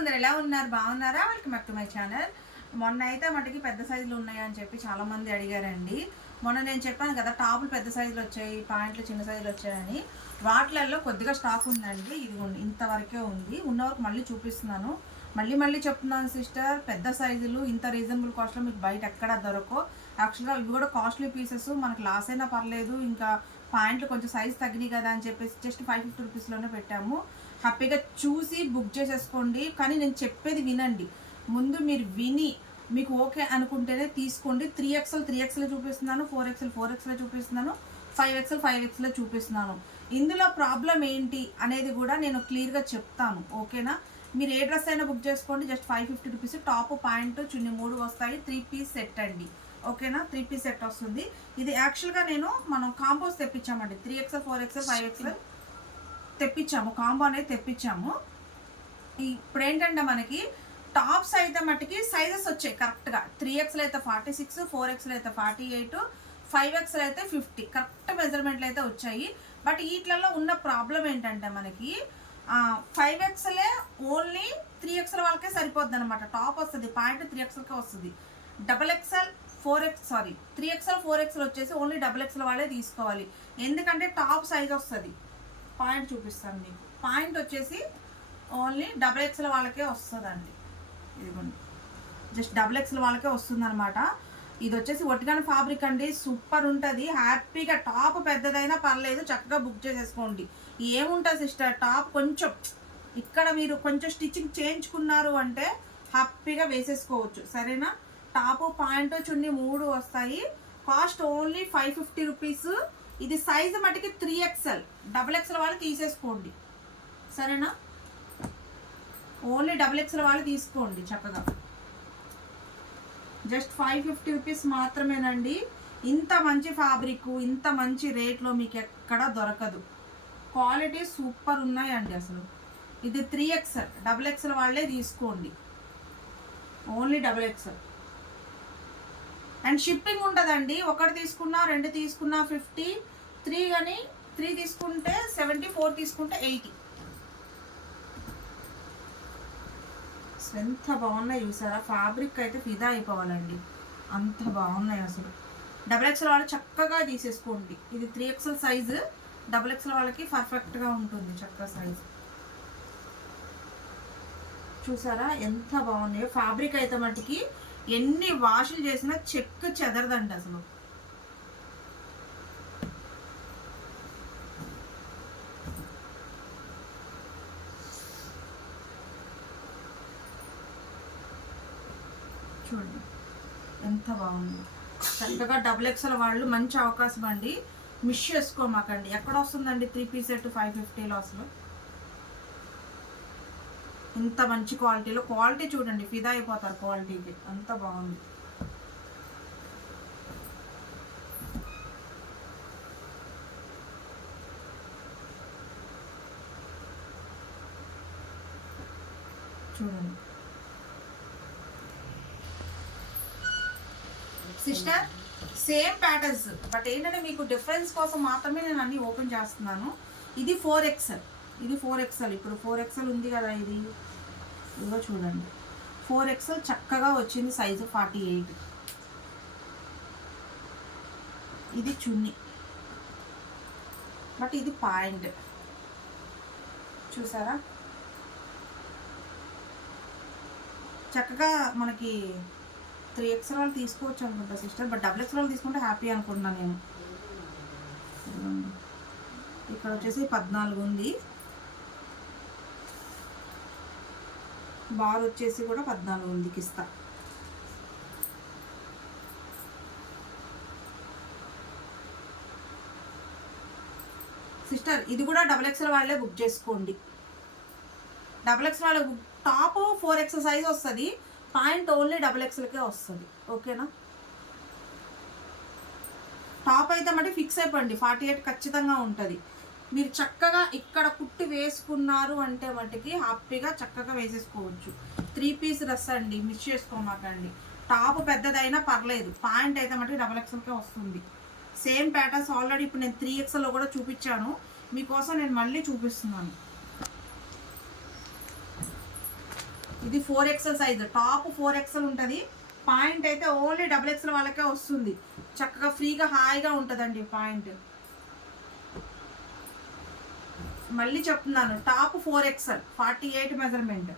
అందరు ఎలా ఉన్నారు? బాగున్నారా? Welcome back to my channel మొన్న అయితే మటుకి పెద్ద సైజులు ఉన్నాయి అని చెప్పి చాలా మంది అడిగారండి. మొన్న నేను చెప్పాను కదా టాపులు పెద్ద సైజులు వచ్చాయి ప్యాంట్లు చిన్న సైజులు వచ్చాయని. వాటిలలో కొద్దిగా స్టాక్ ఉందండి. ఇది ఇంతవరకే ఉంది. ఉన్నవరకు మళ్ళీ చూపిస్తున్నాను. మళ్ళీ మళ్ళీ చెప్తున్నాను సిస్టర్ పెద్ద సైజులు ఇంత రీజనబుల్ కాస్ట్లో మీకు బయట ఎక్కడ దొరకవు. యాక్చువల్గా ఇవి కూడా కాస్ట్లీ పీసెస్ మనకు లాస్ అయినా పర్లేదు. ఇంకా పాయింట్లు కొంచెం సైజ్ తగ్గినాయి కదా అని చెప్పేసి జస్ట్ ఫైవ్ ఫిఫ్టీ రూపీస్లోనే పెట్టాము. హ్యాపీగా చూసి బుక్ చేసేసుకోండి. కానీ నేను చెప్పేది వినండి. ముందు మీరు విని మీకు ఓకే అనుకుంటేనే తీసుకోండి. త్రీ ఎక్స్ఎల్ త్రీ ఎక్స్ఎల్ చూపిస్తున్నాను ఫోర్ ఎక్స్ఎల్ ఫోర్ ఎక్స్ఎల్ చూపిస్తున్నాను ఫైవ్ ఎక్స్ఎల్ ఫైవ్ ఎక్స్ఎల్ చూపిస్తున్నాను. ఇందులో ప్రాబ్లం ఏంటి అనేది కూడా నేను క్లియర్గా చెప్తాను. ఓకేనా? మీరు ఏ డ్రెస్ అయినా బుక్ చేసుకోండి. Just five fifty rupees. Top pant chunni మూడు వస్తాయి. త్రీ పీస్ సెట్ అండి. ఓకేనా? త్రీ పీస్ సెట్ వస్తుంది. ఇది యాక్చువల్గా నేను మనం combos తెప్పించామండి. Three XL four XL five XL తెప్పించాము combo అనేది తెప్పించాము. ఇప్పుడు ఏంటంటే మనకి టాప్స్ అయితే మటుకి సైజెస్ వచ్చాయి కరెక్ట్గా త్రీ ఎక్స్లు అయితే ఫార్టీ సిక్స్ ఫోర్ ఎక్స్లు అయితే ఫార్టీ ఎయిట్ ఫైవ్ ఎక్స్లు అయితే ఫిఫ్టీ కరెక్ట్ మెజర్మెంట్లు అయితే వచ్చాయి. బట్ వీటిలలో ఉన్న ప్రాబ్లం ఏంటంటే మనకి ఫైవ్ ఎక్స్లే ఓన్లీ త్రీ ఎక్స్ఎల్ వాళ్ళకే సరిపోద్ది అనమాట టాప్ వస్తుంది పాయింట్ త్రీ ఎక్స్ఎల్కే వస్తుంది. Double XL four X sorry three XL four XL వచ్చేసి ఓన్లీ డబల్ ఎక్స్ఎల్ వాళ్ళే తీసుకోవాలి. ఎందుకంటే టాప్ సైజ్ వస్తుంది. పాయింట్ చూపిస్తాను మీకు. పాయింట్ వచ్చేసి ఓన్లీ డబుల్ ఎక్స్ల వాళ్ళకే వస్తుందండి. ఇదిగోండి. జస్ట్ డబుల్ ఎక్స్ల వాళ్ళకే వస్తుందనమాట ఇది వచ్చేసి ఒట్టిగాని ఫ్యాబ్రిక్ అండి. సూపర్ ఉంటుంది. హ్యాపీగా టాప్ పెద్దదైనా పర్లేదు. చక్కగా బుక్ చేసేసుకోండి. ఏముంటుంది సిస్టర్ టాప్ కొంచెం ఇక్కడ మీరు కొంచెం స్టిచ్చింగ్ చేయించుకున్నారు అంటే హ్యాపీగా వేసేసుకోవచ్చు. సరేనా? టాప్ పాయింట్ చున్ని మూడు వస్తాయి. Cost only five fifty rupees ఇది సైజు మటుకి త్రీ ఎక్స్ఎల్ డబుల్ ఎక్స్ఎల్ వాళ్ళు తీసేసుకోండి. సరేనా? ఓన్లీ డబుల్ ఎక్స్ఎల్ వాళ్ళు తీసుకోండి చక్కగా. జస్ట్ ఫైవ్ ఫిఫ్టీ రూపీస్ మాత్రమేనండి. ఇంత మంచి ఫ్యాబ్రిక్ ఇంత మంచి రేట్లో మీకు ఎక్కడ దొరకదు. క్వాలిటీ సూపర్ ఉన్నాయండి అసలు. ఇది త్రీ ఎక్స్ఎల్ డబుల్ ఎక్స్ఎల్ వాళ్ళే తీసుకోండి. Only double XL and shipping ఉంటుందండి. ఒకటి తీసుకున్నా రెండు తీసుకున్నా ఫిఫ్టీ త్రీ కానీ త్రీ తీసుకుంటే సెవెంటీ ఫోర్ తీసుకుంటే ఎయిటీ. ఎంత బాగున్నాయి చూసారా? ఫ్యాబ్రిక్ అయితే ఫిదా అయిపోవాలండి. అంత బాగున్నాయి అసలు. డబుల్ ఎక్స్ఎల్ వాళ్ళు చక్కగా తీసేసుకోండి. ఇది three XL size. Double XL వాళ్ళకి పర్ఫెక్ట్గా ఉంటుంది చక్కగా సైజు. చూసారా? ఎంత బాగున్నాయో. ఫ్యాబ్రిక్ అయితే మటుకి ఎన్ని వాషులు చేసినా చెక్ చెదరదండి అసలు. చూడండి. ఎంత బాగుంది. చక్కగా డబుల్ ఎక్స్ఎల్ వాళ్ళు మంచి అవకాశం అండి. మిస్ చేసుకోమాకండి. ఎక్కడ వస్తుందండి త్రీ పీస్ సెట్ ఫైవ్ ఫిఫ్టీలో అసలు? ఇంత మంచి క్వాలిటీలో క్వాలిటీ చూడండి ఫిదా అయిపోతారు క్వాలిటీకి అంత బాగుంది. చూడండి. సిస్టర్ సేమ్ ప్యాటర్న్స్ బట్ ఏంటంటే మీకు డిఫరెన్స్ కోసం మాత్రమే నేను అన్ని ఓపెన్ చేస్తున్నాను. ఇది ఫోర్ ఎక్స్ఎల్ ఇది ఫోర్ ఎక్స్ఎల్ ఇప్పుడు ఫోర్ ఎక్స్ఎల్ ఉంది కదా ఇది. ఇదిగో చూడండి. ఫోర్ ఎక్స్ఎల్ చక్కగా వచ్చింది సైజు ఫార్టీ ఎయిట్ ఇది చున్నీ. బట్ ఇది పాయింట్ చూసారా? చక్కగా మనకి త్రీ ఎక్స్ వాళ్ళు తీసుకోవచ్చు అనుకుంటా సిస్టర్. బట్ డబుల్ ఎక్స్ వాళ్ళు తీసుకుంటే హ్యాపీ అనుకుంటున్నాను నేను. ఇక్కడ వచ్చేసి పద్నాలుగు ఉంది. బార్ వచ్చేసి కూడా పద్నాలుగు ఉంది కిస్తా. సిస్టర్ ఇది కూడా డబుల్ ఎక్స్ఎల్ వాళ్ళే బుక్ చేసుకోండి. డబుల్ ఎక్స్ వాళ్ళ టాప్ ఫోర్ ఎక్స్ సైజ్ వస్తుంది. పాయింట్ ఓన్లీ డబుల్ ఎక్స్ఎల్కే వస్తుంది. ఓకేనా? టాప్ అయితే మట్టి ఫిక్స్ అయిపోండి. ఫార్టీ ఎయిట్ ఖచ్చితంగా ఉంటుంది. మీరు చక్కగా ఇక్కడ కుట్టి వేసుకున్నారు అంటే మటుకి హ్యాపీగా చక్కగా వేసేసుకోవచ్చు. త్రీ పీస్ డ్రెస్ అండి మిస్ చేసుకోమాకండి. టాప్ పెద్దదైనా పర్లేదు. పాయింట్ అయితే మట్టి డబల్ ఎక్స్ఎల్కే వస్తుంది. సేమ్ ప్యాటర్న్స్ ఆల్రెడీ ఇప్పుడు నేను త్రీ ఎక్స్ఎల్లో కూడా చూపించాను. మీకోసం నేను మళ్ళీ చూపిస్తున్నాను. ఇది four XL size top four XL ఉంటుంది. పాయింట్ అయితే ఓన్లీ డబుల్ ఎక్సెల్ వాళ్ళకే వస్తుంది. చక్కగా ఫ్రీగా హాయిగా ఉంటుందండి పాయింట్ మళ్ళీ చెప్తున్నాను top four XL forty eight measurement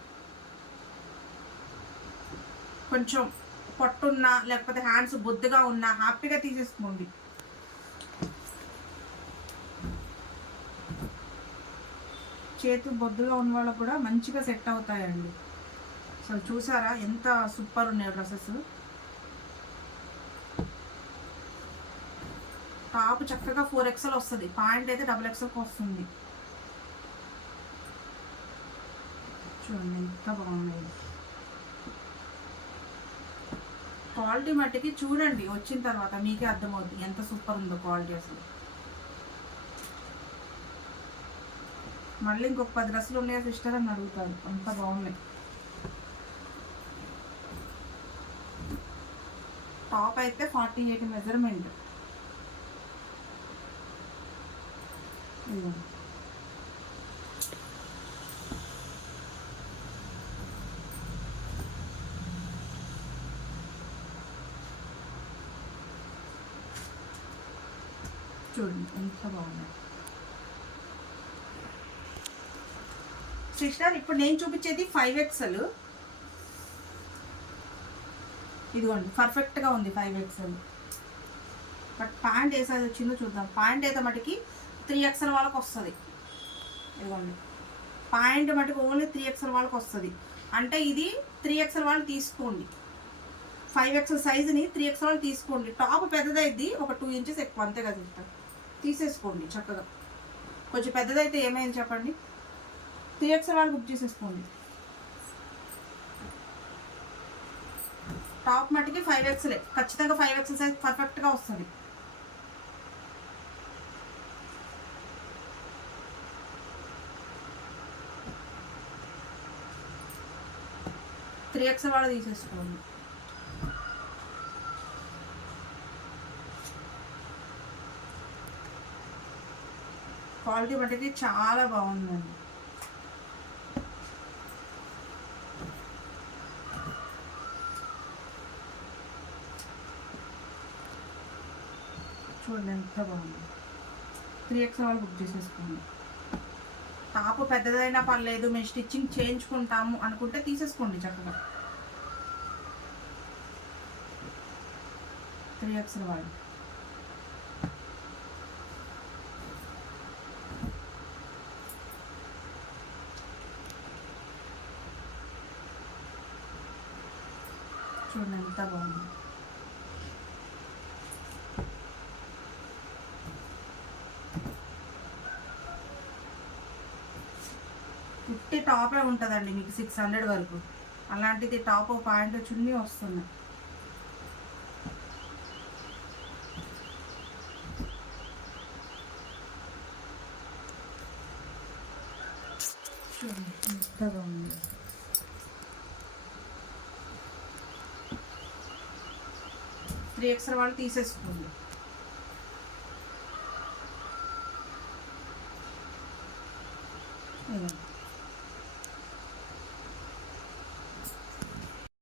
కొంచెం పొట్టున్నా లేకపోతే హ్యాండ్స్ బొద్దుగా ఉన్నా హ్యాపీగా తీసేసుకోండి. చేతులు బొద్దుగా ఉన్న వాళ్ళకు కూడా మంచిగా సెట్ అవుతాయండి. అసలు చూసారా? ఎంత సూపర్ ఉన్నాయి డ్రెస్సెస్. టాప్ చక్కగా ఫోర్ ఎక్స్ఎల్ వస్తుంది. పాయింట్ అయితే డబుల్ ఎక్స్ఎల్కి వస్తుంది. చూడండి ఎంత బాగున్నాయి. క్వాలిటీ మట్టికి చూడండి వచ్చిన తర్వాత మీకే అర్థమవుతుంది ఎంత సూపర్ ఉందో క్వాలిటీ అసలు. మళ్ళీ ఇంకొక పది డ్రెస్సులు ఉన్నాయా సిస్టర్ అని అడుగుతారు. అంత బాగున్నాయి. టాప్ అయితే ఫార్టీ ఎయిట్ మెజర్మెంట్. చూడండి ఎంత బాగున్నాయి సిస్టర్ ఇప్పుడు నేను చూపించేది ఫైవ్ ఎక్స్ఎల్ ఇదిగోండి పర్ఫెక్ట్గా ఉంది ఫైవ్ ఎక్స్ఎల్ బట్ ప్యాంట్ ఏ సైజ్ వచ్చిందో చూద్దాం. ప్యాంట్ అయితే మటుకి త్రీ ఎక్స్ఎల్ వాళ్ళకి వస్తుంది. ఇదిగోండి. ప్యాంట్ మటుకు ఓన్లీ త్రీ ఎక్స్ఎల్ వాళ్ళకి వస్తుంది. అంటే ఇది త్రీ ఎక్స్ఎల్ వాళ్ళు తీసుకోండి. ఫైవ్ ఎక్స్ఎల్ సైజుని త్రీ ఎక్స్ఎల్ వాళ్ళు తీసుకోండి. టాప్ పెద్దదైద్ది ఒక టూ ఇంచెస్ ఎక్కువ అంతే కదా సిస్టర్. తీసేసుకోండి చక్కగా. కొంచెం పెద్దదైతే ఏమైంది చెప్పండి? త్రీ ఎక్స్ఎల్ వాళ్ళు బుక్ చేసేసుకోండి. టాప్ మట్టికి ఫైవ్ ఎక్స్లే ఖచ్చితంగా ఫైవ్ ఎక్స్ఎల్ సైజ్ పర్ఫెక్ట్గా వస్తుంది. త్రీ ఎక్స్ఎల్ వాళ్ళు తీసేసుకోండి క్వాలిటీ మట్టికి చాలా బాగుందండి. చూడండి ఎంత బాగుంది. త్రీ ఎక్స్ వాళ్ళు బుక్ చేసేసుకోండి. టాప్ పెద్దదైనా పర్లేదు మేము స్టిచ్చింగ్ చేయించుకుంటాము అనుకుంటే తీసేసుకోండి చక్కగా. త్రీ ఎక్స్ వాళ్ళు. చూడండి ఎంత బాగుంది ఫిఫ్టీ టాపే ఉంటుందండి మీకు సిక్స్ హండ్రెడ్ వరకు. అలాంటిది టాప్ పాయింట్ చున్నీ వస్తుంది. త్రీ ఎక్స్ట్రా వాళ్ళు తీసేసుకోండి.